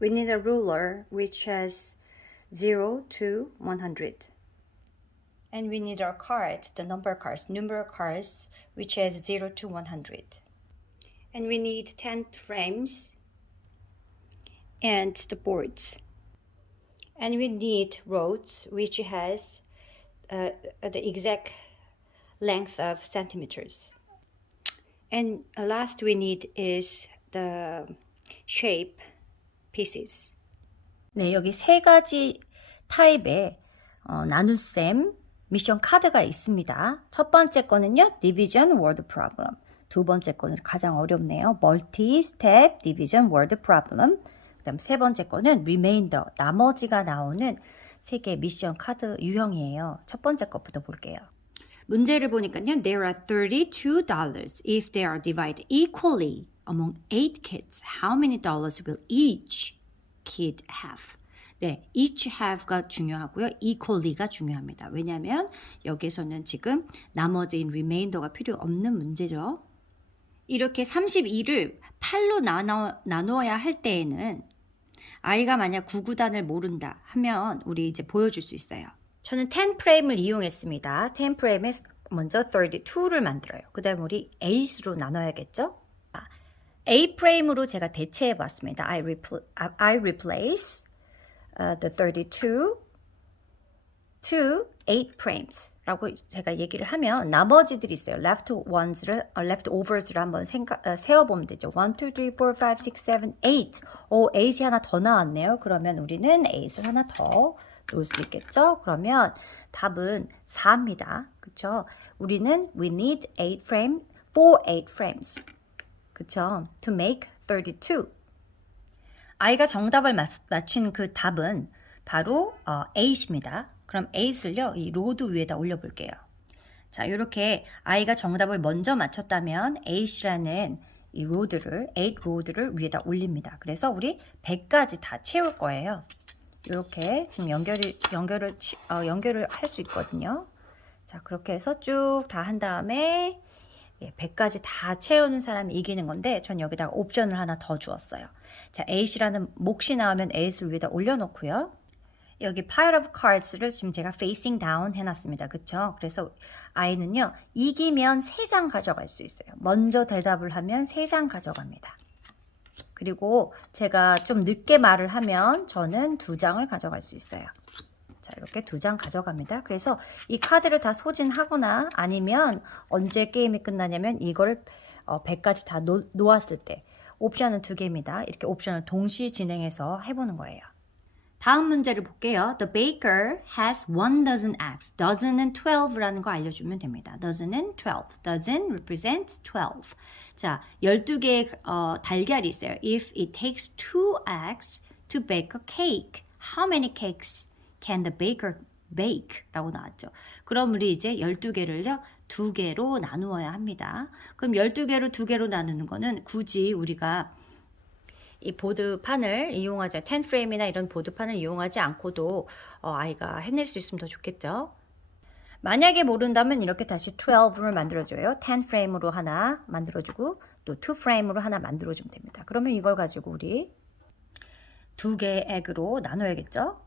We need a ruler which has 0 to 100. And we need our card, the number cards, which has 0 to 100. And we need 10 frames and the boards. And we need rows which has the exact length of centimeters. And last we need is the shape pieces. 네, 여기 세 가지 타입의 나눗셈 미션 카드가 있습니다. 첫 번째 거는요, Division Word Problem. 두 번째 거는 가장 어렵네요. Multi-Step Division Word Problem. 그 다음 세 번째 거는 Remainder, 나머지가 나오는 세 개의 미션 카드 유형이에요. 첫 번째 것부터 볼게요. 문제를 보니까요, There are $32. If they are divided equally among 8 kids, how many dollars will each kid have? 네, each have가 중요하고요. equally가 중요합니다. 왜냐하면 여기서는 지금 나머지인 remainder가 필요 없는 문제죠. 이렇게 32를 8로 나누어야 할 때에는 아이가 만약 구구단을 모른다 하면 우리 이제 보여줄 수 있어요. 저는 10 프레임을 이용했습니다. 10 프레임에 먼저 32를 만들어요. 그 다음에 우리 8으로 나눠야겠죠? 8 프레임으로 제가 대체해 봤습니다. I replace the 32 to 8 frames 라고 제가 얘기를 하면 나머지들이 있어요. leftovers를 한번 세어보면 되죠. 1, 2, 3, 4, 5, 6, 7, 8. 8이 하나 더 나왔네요. 그러면 우리는 8을 하나 더 놓을 수 있겠죠? 그러면 답은 4입니다. 그쵸? 우리는 we need 8 frames. 그쵸? To make 32. 아이가 정답을 맞춘 그 답은 바로 8입니다. 그럼 8을요, 이 로드 위에다 올려볼게요. 자, 이렇게 아이가 정답을 먼저 맞췄다면 8이라는 이 로드를, 8 로드를 위에다 올립니다. 그래서 우리 100까지 다 채울 거예요. 이렇게 지금 연결을 할 수 있거든요. 자, 그렇게 해서 쭉 다 한 다음에 100까지 다 채우는 사람이 이기는 건데 전 여기다가 옵션을 하나 더 주었어요. 자, 8이라는 몫이 나오면 8을 위에다 올려놓고요. 여기 pile of cards를 지금 제가 facing down 해놨습니다. 그쵸? 그래서 아이는요, 이기면 3장 가져갈 수 있어요. 먼저 대답을 하면 3장 가져갑니다. 그리고 제가 좀 늦게 말을 하면 저는 2장을 가져갈 수 있어요. 자, 이렇게 2장 가져갑니다. 그래서 이 카드를 다 소진하거나 아니면 언제 게임이 끝나냐면 이걸 100까지 다 놓았을 때 옵션은 2개입니다. 이렇게 옵션을 동시 진행해서 해보는 거예요. 다음 문제를 볼게요. The baker has 1 dozen eggs. dozen은 12라는 거 알려주면 됩니다. dozen은 12. dozen represents 12. 자, 12개의 달걀이 있어요. If it takes 2 eggs to bake a cake, how many cakes can the baker bake? 라고 나왔죠. 그럼 우리 이제 12개를요, 2개로 나누어야 합니다. 그럼 12개로 2개로 나누는 거는 굳이 우리가 이 보드판을 이용하지, 10 프레임이나 이런 보드판을 이용하지 않고도 아이가 해낼 수 있으면 더 좋겠죠. 만약에 모른다면 이렇게 다시 12를 만들어줘요. 10 프레임으로 하나 만들어주고 또 2 프레임으로 하나 만들어주면 됩니다. 그러면 이걸 가지고 우리 2개의 액으로 나눠야겠죠.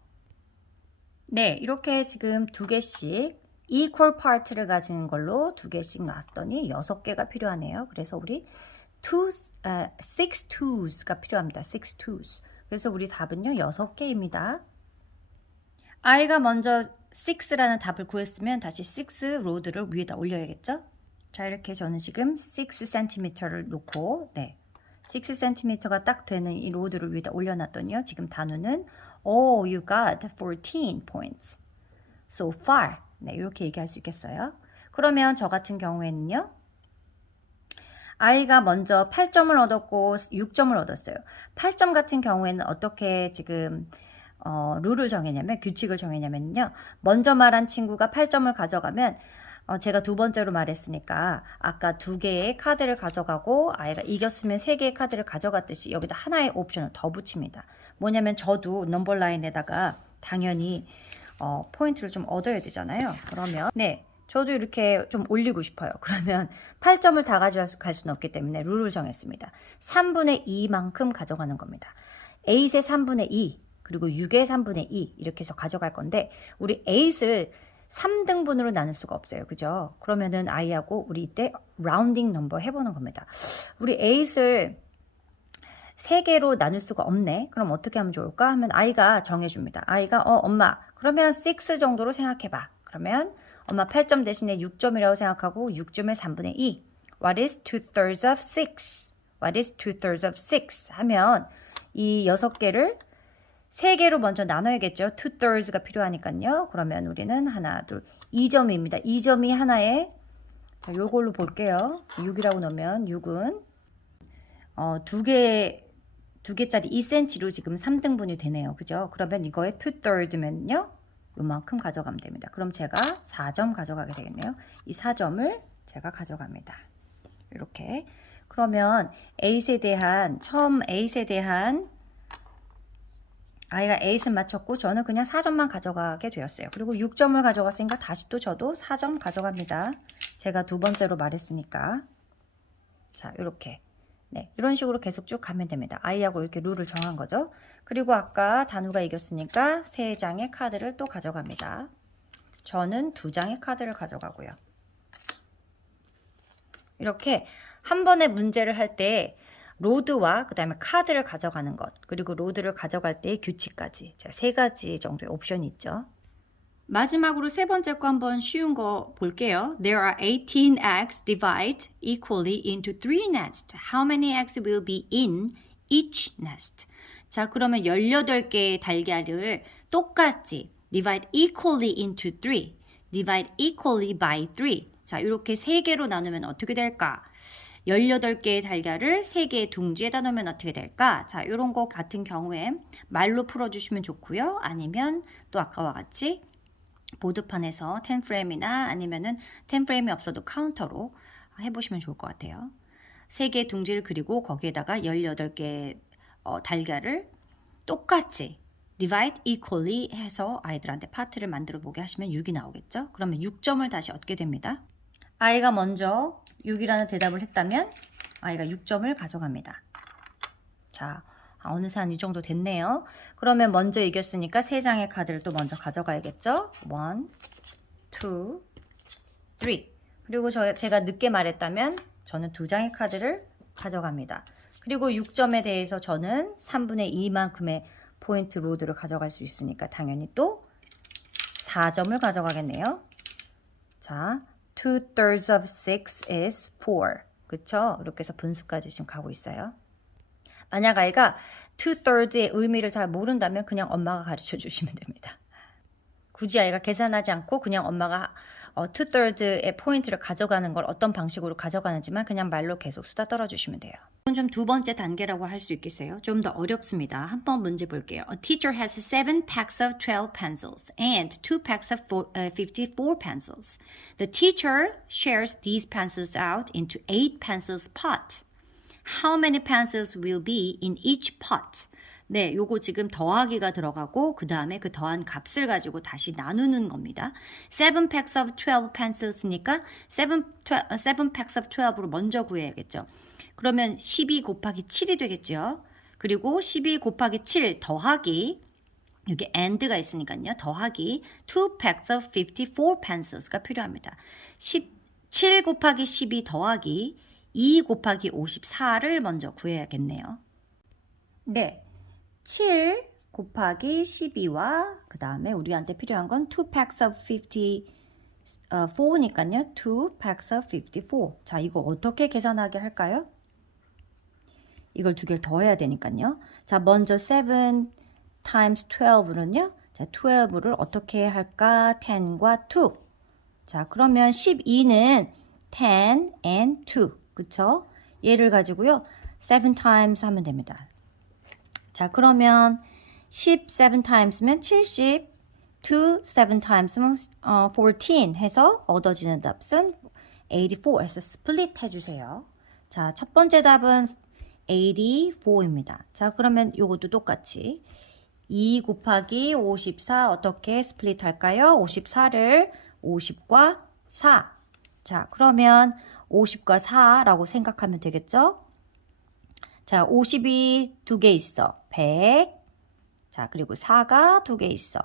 네, 이렇게 지금 2개씩 equal part를 가진 걸로 2개씩 놨더니 6개가 필요하네요. 그래서 우리 6 twos가 필요합니다. 6 twos. 그래서 우리 답은요, 6개입니다. 아이가 먼저 6라는 답을 구했으면 다시 6 로드를 위에다 올려야겠죠? 자, 이렇게 저는 지금 6cm를 놓고, 네, 6cm가 딱 되는 이 로드를 위에다 올려놨더니요, 지금 단우는 Oh, you got 14 points so far. 네, 이렇게 얘기할 수 있겠어요. 그러면 저 같은 경우에는요, 아이가 먼저 8점을 얻었고 6점을 얻었어요. 8점 같은 경우에는 어떻게 지금 룰을 정했냐면, 규칙을 정했냐면요, 먼저 말한 친구가 8점을 가져가면 제가 두 번째로 말했으니까 아까 2개의 카드를 가져가고 아이가 이겼으면 3개의 카드를 가져갔듯이 여기다 하나의 옵션을 더 붙입니다. 뭐냐면 저도 넘버 라인에다가 당연히 포인트를 좀 얻어야 되잖아요. 그러면 네, 저도 이렇게 좀 올리고 싶어요. 그러면 8점을 다 가져갈 수는 없기 때문에 룰을 정했습니다. 3분의 2만큼 가져가는 겁니다. 8의 3분의 2 그리고 6의 3분의 2 이렇게 해서 가져갈 건데 우리 8을 3등분으로 나눌 수가 없어요. 그죠? 그러면은 i하고 우리 이때 라운딩 넘버 해보는 겁니다. 우리 8을 3개로 나눌 수가 없네. 그럼 어떻게 하면 좋을까? 하면 i가 정해줍니다. i가 엄마 그러면 6 정도로 생각해봐. 그러면 엄마 8점 대신에 6점이라고 생각하고 6점의 3분의 2 What is 2/3 of 6? What is 2/3 of 6? 하면 이 6개를 3개로 먼저 나눠야겠죠. 2/3가 필요하니까요. 그러면 우리는 하나, 둘, 2점입니다. 2점이 하나에 자, 요걸로 볼게요. 6이라고 넣으면 6은 두 개짜리 2cm로 지금 3등분이 되네요. 그죠? 그러면 이거의 2/3면요. 요만큼 가져가면 됩니다. 그럼 제가 4점 가져가게 되겠네요. 이 4점을 제가 가져갑니다. 이렇게. 그러면 A에 대한 처음 A에 대한 i가 8을 맞췄고 저는 그냥 4점만 가져가게 되었어요. 그리고 6점을 가져갔으니까 다시 또 저도 4점 가져갑니다. 제가 두 번째로 말했으니까. 자, 이렇게. 네, 이런 식으로 계속 쭉 가면 됩니다. i하고 이렇게 룰을 정한 거죠. 그리고 아까 단우가 이겼으니까 3장의 카드를 또 가져갑니다. 저는 2장의 카드를 가져가고요. 이렇게 한 번에 문제를 할 때 로드와 그 다음에 카드를 가져가는 것 그리고 로드를 가져갈 때의 규칙까지 자, 3가지 정도의 옵션이 있죠. 마지막으로 세 번째 거 한번 쉬운 거 볼게요. There are 18 eggs divided equally into 3 nests. How many eggs will be in each nest? 자, 그러면 18개의 달걀을 똑같이 divide equally into 3, divide equally by 3. 자, 이렇게 3개로 나누면 어떻게 될까? 18개의 달걀을 3개의 둥지에다 넣으면 어떻게 될까? 자, 이런 거 같은 경우에 말로 풀어주시면 좋고요. 아니면 또 아까와 같이 보드판에서 10프레임이나 아니면은 10프레임이 없어도 카운터로 해보시면 좋을 것 같아요. 3개의 둥지를 그리고 거기에다가 18개의 달걀을 똑같이 divide equally 해서 아이들한테 파트를 만들어 보게 하시면 6이 나오겠죠? 그러면 6점을 다시 얻게 됩니다. 아이가 먼저 6이라는 대답을 했다면 아이가 6점을 가져갑니다. 자, 어느새 한 이 정도 됐네요. 그러면 먼저 이겼으니까 3장의 카드를 또 먼저 가져가야겠죠? 1, 2, 3. 그리고 제가 늦게 말했다면 저는 2장의 카드를 가져갑니다. 그리고 6점에 대해서 저는 3분의 2만큼의 포인트 로드를 가져갈 수 있으니까 당연히 또 4점을 가져가겠네요. 자, 2/3 of 6 is 4. 그쵸? 이렇게 해서 분수까지 지금 가고 있어요. 만약 아이가 2/3의 의미를 잘 모른다면 그냥 엄마가 가르쳐 주시면 됩니다. 굳이 아이가 계산하지 않고 그냥 엄마가 2/3의 포인트를 가져가는 걸 어떤 방식으로 가져가는지만 그냥 말로 계속 수다 떨어주시면 돼요. 이건 좀 두 번째 단계라고 할 수 있겠어요. 좀 더 어렵습니다. 한번 문제 볼게요. A teacher has 7 packs of 12 pencils and 2 packs of 54 pencils. The teacher shares these pencils out into 8 pencils pot. How many pencils will be in each pot? 네, 요거 지금 더하기가 들어가고 그 다음에 그 더한 값을 가지고 다시 나누는 겁니다. 7 packs of 12 pencils니까 7 packs of 12로 먼저 구해야겠죠. 그러면 12 곱하기 7이 되겠죠. 그리고 12 곱하기 7 더하기 여기 and가 있으니까요. 더하기 2 packs of 54 pencils가 필요합니다. 7 곱하기 12 더하기 2 곱하기 54를 먼저 구해야겠네요. 네, 7 곱하기 12와 그 다음에 우리한테 필요한 건 2 packs of 54니까요. 2 packs of 54. 자, 이거 어떻게 계산하게 할까요? 이걸 두 개를 더해야 되니까요. 자, 먼저 7 times 12는요. 자, 12를 어떻게 할까? 10과 2. 자, 그러면 12는 10 and 2. 그쵸? 얘를 가지고요. 7 times 하면 됩니다. 자, 그러면 17 times면 70, 7 times면 14 해서 얻어지는 답은 84에서 스플릿 해주세요. 자, 첫 번째 답은 84입니다. 자, 그러면 요것도 똑같이 2 곱하기 54 어떻게 스플릿 할까요? 54를 50과 4. 자, 그러면 50과 4라고 생각하면 되겠죠? 자, 50이 두 개 있어. 100. 자, 그리고 4가 2개 있어.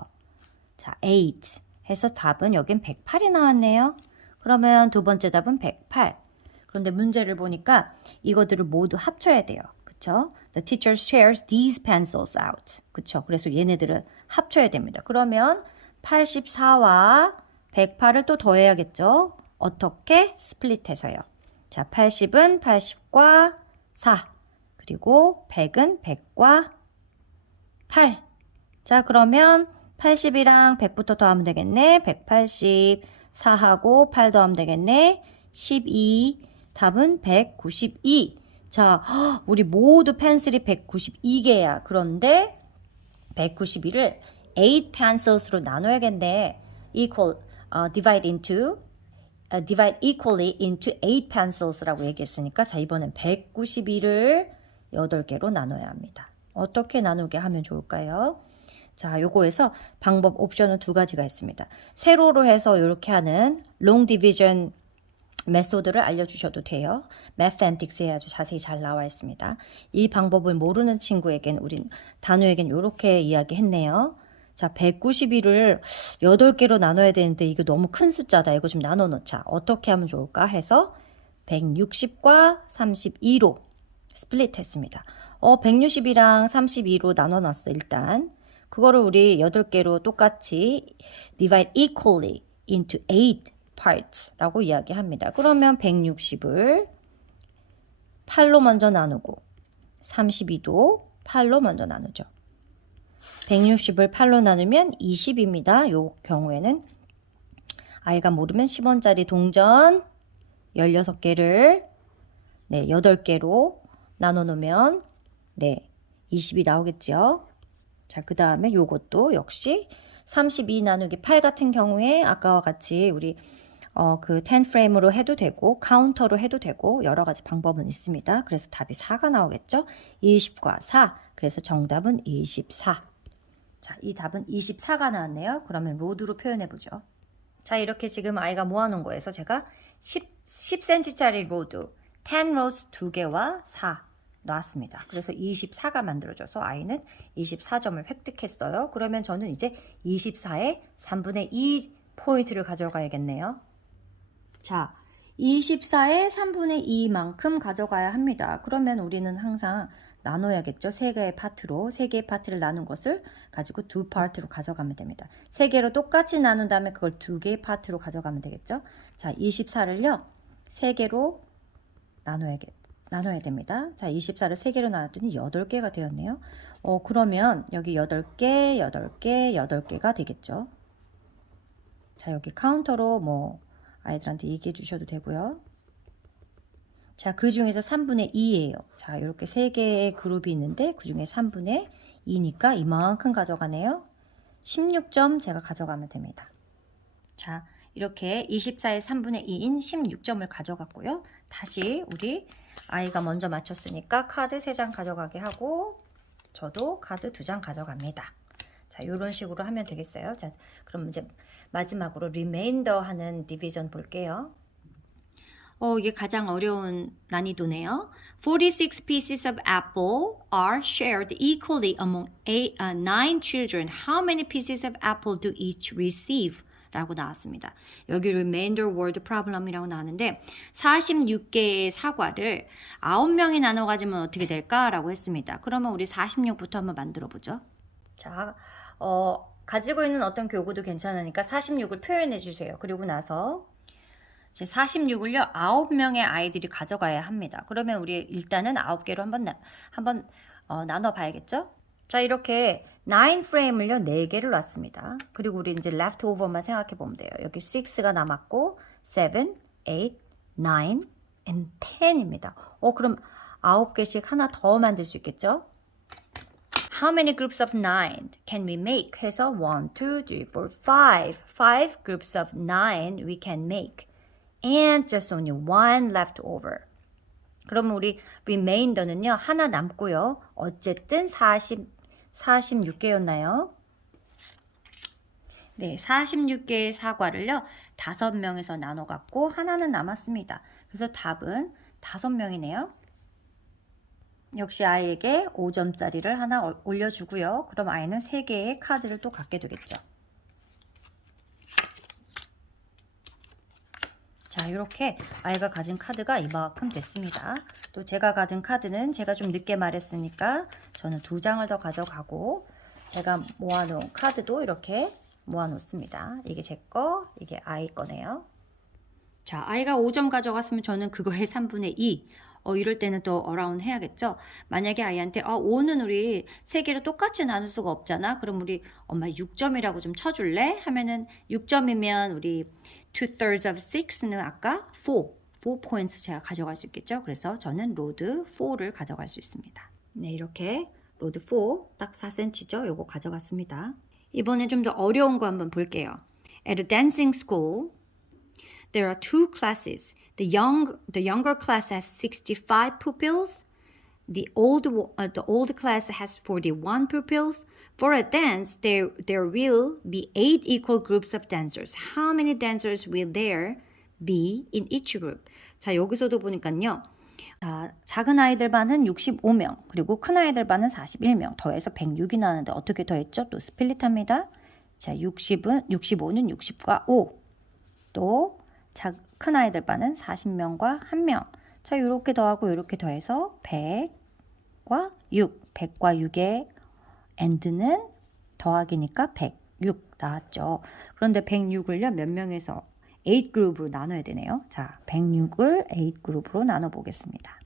자, 8 해서 답은 여긴 108이 나왔네요. 그러면 두 번째 답은 108. 그런데 문제를 보니까 이거들을 모두 합쳐야 돼요. 그쵸? The teacher shares these pencils out. 그쵸? 그래서 얘네들을 합쳐야 됩니다. 그러면 84와 108을 또 더해야겠죠? 어떻게? 스플릿해서요. 자, 80은 80과 4. 그리고 100은 100과 8. 자, 그러면 80이랑 100부터 더하면 되겠네. 180, 4하고 8 더하면 되겠네. 12. 답은 192. 자, 우리 모두 펜슬이 192개야. 그런데 192를 8 pencils로 나눠야겠네. divide equally into 8 pencils라고 얘기했으니까 자, 이번엔 192를 8개로 나눠야 합니다. 어떻게 나누게 하면 좋을까요? 자, 요거에서 방법 옵션은 두 가지가 있습니다. 세로로 해서 이렇게 하는 long division 메소드를 알려주셔도 돼요. Mathematics에 아주 자세히 잘 나와 있습니다. 이 방법을 모르는 친구에겐 우린 단우에겐 이렇게 이야기했네요. 자, 192를 8개로 나눠야 되는데 이거 너무 큰 숫자다. 이거 좀 나눠 놓자. 어떻게 하면 좋을까 해서 160과 32로 스플릿 했습니다. 160이랑 32로 나눠 놨어. 일단 그거를 우리 8개로 똑같이 divide equally into 8 parts 라고 이야기합니다. 그러면 160을 8로 먼저 나누고 32도 8로 먼저 나누죠. 160을 8로 나누면 20입니다. 요 경우에는 아이가 모르면 10원짜리 동전 16개를 8개로 나눠 놓으면 20이 나오겠죠. 자, 그 다음에 요것도 역시 32 나누기 8 같은 경우에 아까와 같이 우리 그 10 프레임으로 해도 되고 카운터로 해도 되고 여러 가지 방법은 있습니다. 그래서 답이 4가 나오겠죠. 20과 4. 그래서 정답은 24. 자, 이 답은 24가 나왔네요. 그러면 로드로 표현해 보죠. 자, 이렇게 지금 아이가 모아놓은 거에서 제가 10cm짜리 로드 10 rows 2개와 4 놨습니다. 그래서 24가 만들어져서 아이는 24점을 획득했어요. 그러면 저는 이제 24의 3분의 2 포인트를 가져가야겠네요. 자, 24의 3분의 2만큼 가져가야 합니다. 그러면 우리는 항상 나눠야겠죠. 3개의 파트로. 3개의 파트를 나눈 것을 가지고 2 파트로 가져가면 됩니다. 3개로 똑같이 나눈 다음에 그걸 2개의 파트로 가져가면 되겠죠. 자, 24를요. 3개로 나눠야 됩니다. 자, 24를 3개로 나눴더니 8개가 되었네요. 그러면 여기 8개, 8개, 8개가 되겠죠. 자, 여기 카운터로 아이들한테 얘기해 주셔도 되고요. 자, 그 중에서 3분의 2예요. 자, 이렇게 3개의 그룹이 있는데 그 중에 3분의 2니까 이만큼 가져가네요. 16점 제가 가져가면 됩니다. 자, 이렇게 24의 3분의 2인 16점을 가져갔고요. 다시 우리 아이가 먼저 맞췄으니까 카드 3장 가져가게 하고 저도 카드 2장 가져갑니다. 자, 이런 식으로 하면 되겠어요. 자, 그럼 이제 마지막으로 리메인더 하는 디비전 볼게요. 이게 가장 어려운 난이도네요. 46 pieces of apple are shared equally among 9 children. How many pieces of apple do each receive? 라고 나왔습니다. 여기 remainder word problem이라고 나왔는데 46개의 사과를 9명이 나눠 가지면 어떻게 될까? 라고 했습니다. 그러면 우리 46부터 한번 만들어 보죠. 자, 가지고 있는 어떤 교구도 괜찮으니까 46을 표현해 주세요. 그리고 나서 46을요 9명의 아이들이 가져가야 합니다. 그러면 우리 일단은 9개로 한번 나눠 봐야겠죠? 자, 이렇게 9 프레임을요 4개를 놨습니다. 그리고 우리 이제 leftover만 생각해 보면 돼요. 여기 6가 남았고 7, 8, 9, and 10입니다. 그럼 9개씩 하나 더 만들 수 있겠죠? How many groups of 9 can we make? 해서 1, 2, 3, 4, 5 groups of 9 we can make. And just only one left over. 그러면 우리 remainder는요 하나 남고요. 어쨌든 46개였나요? 네, 46개의 사과를요 5명에서 나눠 갖고 하나는 남았습니다. 그래서 답은 5명이네요. 역시 아이에게 5점짜리를 하나 올려주고요. 그럼 아이는 3개의 카드를 또 갖게 되겠죠. 자, 이렇게 아이가 가진 카드가 이만큼 됐습니다. 또 제가 가진 카드는 제가 좀 늦게 말했으니까 저는 2장을 더 가져가고, 제가 모아놓은 카드도 이렇게 모아놓습니다. 이게 제 거, 이게 아이 거네요. 자, 아이가 5점 가져갔으면 저는 그거의 3분의 2. 이럴 때는 또 어라운 해야겠죠. 만약에 아이한테 5는 우리 3개를 똑같이 나눌 수가 없잖아. 그럼 우리 엄마 6점이라고 좀 쳐줄래? 하면은 6점이면 우리 2/3 of 6는 아까 4 points 제가 가져갈 수 있겠죠. 그래서 저는 로드 4를 가져갈 수 있습니다. 네, 이렇게 로드 4 딱 4cm죠. 요거 가져갔습니다. 이번에 좀 더 어려운 거 한번 볼게요. At a dancing school, there are 2 classes. The younger class has 65 pupils. The old class has 41 pupils. For a dance, there will be 8 equal groups of dancers. How many dancers will there be in each group? 자, 여기서도 보니까요. 자, 작은 아이들 반은 65명, 그리고 큰 아이들 반은 41명, 더해서 106이 나는데 어떻게 더했죠? 또 스플릿합니다. 자, 65는 60과 5. 또 큰 아이들 반은 40명과 1명. 자, 이렇게 더하고 이렇게 더해서 100과 6. 100과 6의 and는 더하기니까 106 나왔죠. 그런데 106을요, 몇 명에서 8그룹으로 나눠야 되네요. 자, 106을 8그룹으로 나눠 보겠습니다.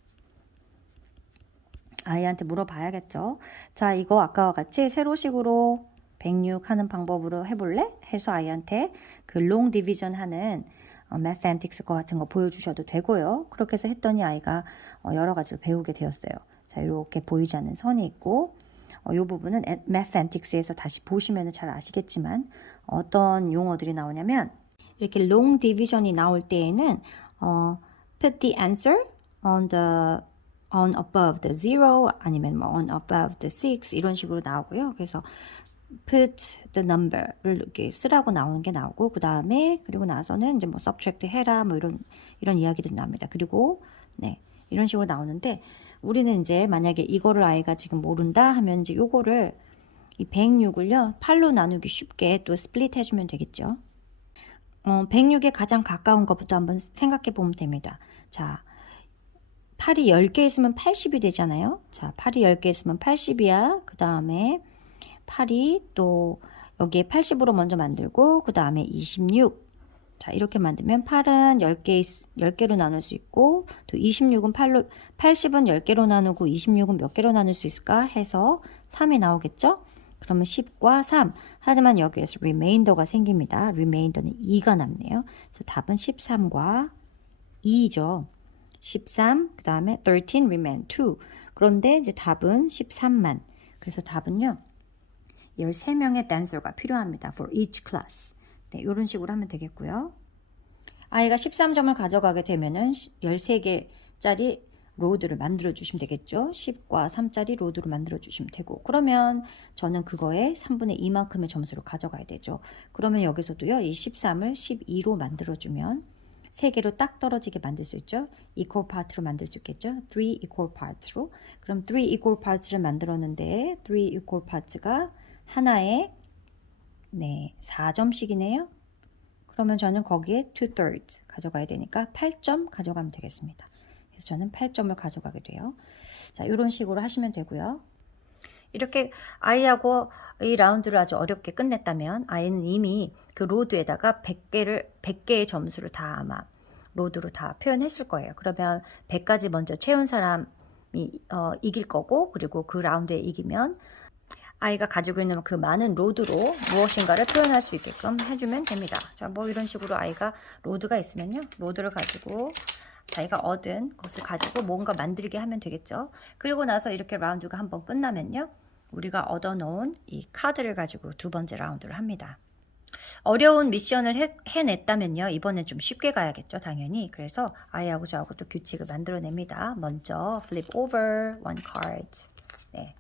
아이한테 물어봐야겠죠. 자, 이거 아까와 같이 세로식으로 106 하는 방법으로 해볼래? 해서 아이한테 그 long division 하는 mathematics 거 같은 거 보여주셔도 되고요. 그렇게 해서 했더니 아이가 여러 가지를 배우게 되었어요. 자, 이렇게 보이지 않는 선이 있고, 이 부분은 mathematics에서 다시 보시면 잘 아시겠지만 어떤 용어들이 나오냐면, 이렇게 long division이 나올 때에는 put the answer on above the 0 아니면 뭐 on above the 6 이런 식으로 나오고요. 그래서 put the number를 이렇게 쓰라고 나오는 게 나오고, 그 다음에 그리고 나서는 이제 뭐 subtract 해라 뭐 이런 이야기들이 나옵니다. 그리고 네, 이런 식으로 나오는데, 우리는 이제 만약에 이거를 아이가 지금 모른다 하면 이제 요거를 이 106을요 8로 나누기 쉽게 또 스플릿 해주면 되겠죠. 106에 가장 가까운 것부터 한번 생각해 보면 됩니다. 자, 8이 10개 있으면 80이 되잖아요. 자, 8이 10개 있으면 80이야. 그 다음에 8이 또 여기에 80으로 먼저 만들고, 그 다음에 26. 자, 이렇게 만들면 8은 10개로 나눌 수 있고, 또 26은 80은 10개로 나누고 26은 몇 개로 나눌 수 있을까 해서 3이 나오겠죠? 그러면 10과 3. 하지만 여기에서 remainder가 생깁니다. remainder는 2가 남네요. 그래서 답은 13과 2죠. 13, 그 다음에 13 remain 2. 그런데 이제 답은 13만. 그래서 답은요, 13명의 댄서가 필요합니다. for each class. 네, 이런 식으로 하면 되겠고요. 아이가 13점을 가져가게 되면은 13개짜리 로드를 만들어 주시면 되겠죠. 10과 3짜리 로드를 만들어 주시면 되고, 그러면 저는 그거에 3분의 2만큼의 점수를 가져가야 되죠. 그러면 여기서도요, 이 13을 12로 만들어 주면 3개로 딱 떨어지게 만들 수 있죠. equal part로 만들 수 있겠죠. 3 equal parts로. 그럼 3 equal parts를 만들었는데 3 equal parts가 하나에 네, 4점씩이네요. 그러면 저는 거기에 2/3 가져가야 되니까 8점 가져가면 되겠습니다. 그래서 저는 8점을 가져가게 돼요. 자, 이런 식으로 하시면 되고요. 이렇게 아이하고 이 라운드를 아주 어렵게 끝냈다면 아이는 이미 그 로드에다가 100개의 점수를 다 아마 로드로 다 표현했을 거예요. 그러면 100까지 먼저 채운 사람이 이길 거고, 그리고 그 라운드에 이기면 아이가 가지고 있는 그 많은 로드로 무엇인가를 표현할 수 있게끔 해주면 됩니다. 자, 뭐 이런 식으로 아이가 로드가 있으면요, 로드를 가지고 자기가 얻은 것을 가지고 뭔가 만들게 하면 되겠죠. 그리고 나서 이렇게 라운드가 한번 끝나면요, 우리가 얻어놓은 이 카드를 가지고 두 번째 라운드를 합니다. 어려운 미션을 해냈다면요, 이번엔 좀 쉽게 가야겠죠, 당연히. 그래서 아이하고 저하고 또 규칙을 만들어냅니다. 먼저 flip over one card. 네.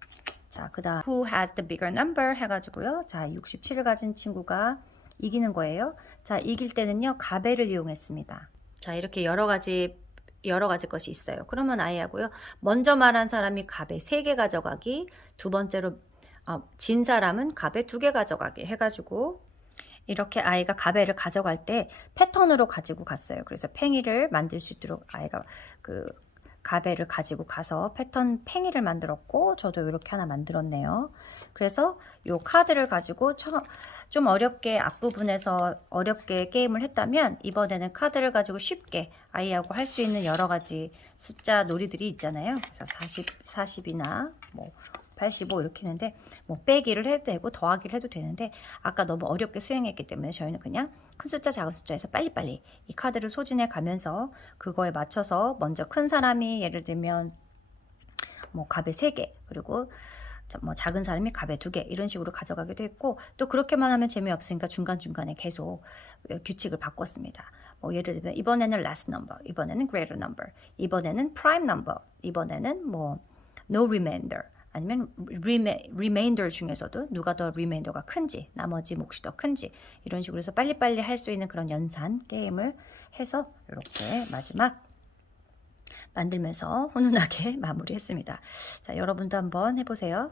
자, 그 다음 who has the bigger number 해가지고요. 자, 67을 가진 친구가 이기는 거예요. 자, 이길 때는요, 가벨을 이용했습니다. 자, 이렇게 여러 가지 여러 가지 것이 있어요. 그러면 아이하고요. 먼저 말한 사람이 갑에 3개 가져가기, 두 번째로 진 사람은 갑에 2개 가져가기 해가지고 이렇게 아이가 가베를 가져갈 때 패턴으로 가지고 갔어요. 그래서 팽이를 만들 수 있도록 아이가 그 가베를 가지고 가서 패턴 팽이를 만들었고 저도 이렇게 하나 만들었네요. 그래서 요 카드를 가지고 좀 어렵게 앞부분에서 어렵게 게임을 했다면 이번에는 카드를 가지고 쉽게 아이하고 할 수 있는 여러 가지 숫자 놀이들이 있잖아요. 그래서 40이나 뭐 85 이렇게 했는데 뭐 빼기를 해도 되고 더하기를 해도 되는데 아까 너무 어렵게 수행했기 때문에 저희는 그냥 큰 숫자 작은 숫자에서 빨리빨리 이 카드를 소진해 가면서 그거에 맞춰서 먼저 큰 사람이 예를 들면 뭐 갑에 3개 그리고 뭐 작은 사람이 갑에 2개 이런 식으로 가져가기도 했고 또 그렇게만 하면 재미없으니까 중간중간에 계속 규칙을 바꿨습니다. 뭐 예를 들면 이번에는 last number, 이번에는 greater number, 이번에는 prime number, 이번에는 뭐 no remainder 아니면 remainder 중에서도 누가 더 remainder가 큰지 나머지 몫이 더 큰지 이런 식으로 해서 빨리빨리 할 수 있는 그런 연산 게임을 해서 이렇게 마지막 만들면서 훈훈하게 마무리했습니다. 자, 여러분도 한번 해보세요.